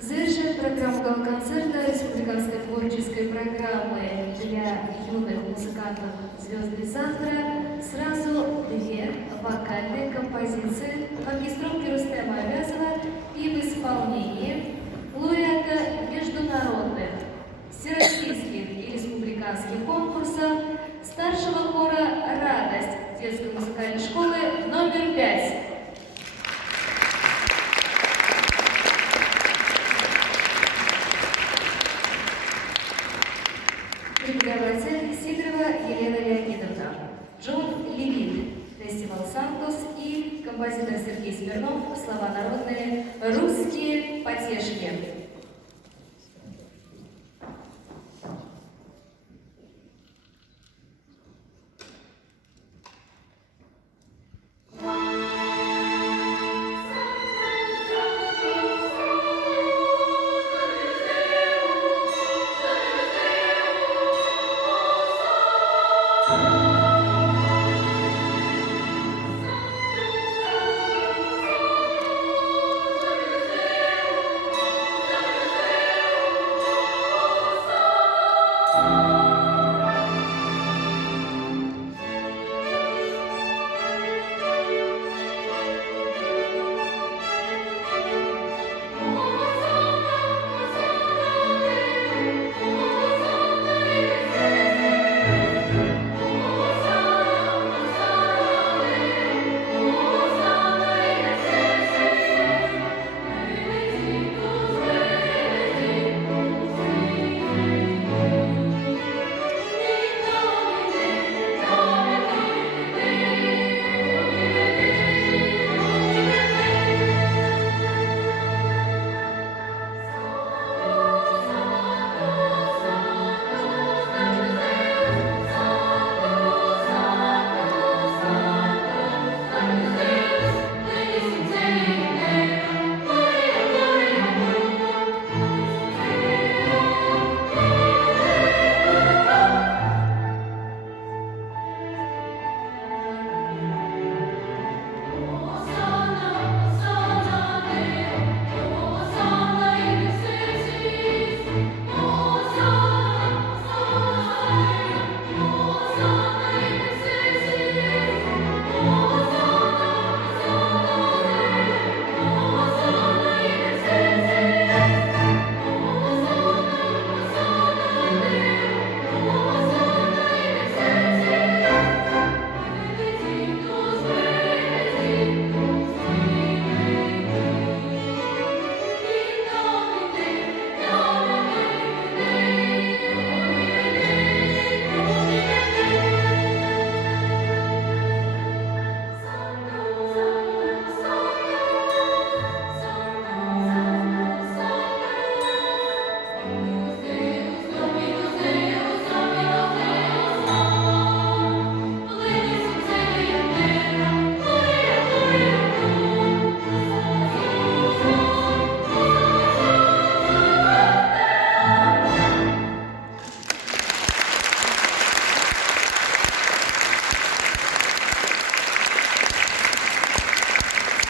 Завершает программу гала-концерта республиканской творческой программы для юных музыкантов «Звезды завтра» сразу две вокальные композиции в оркестровке Рустема Авязова и в исполнении лауреата международных, всероссийских и республиканских конкурсов старшего хора «Радость» детской музыкальной школы номер 5. Преподаватель Сидорова Елена Леонидовна, Джон Левит, фестиваль «Сантос» и композитор Сергей Смирнов, слова народные, русские потешки.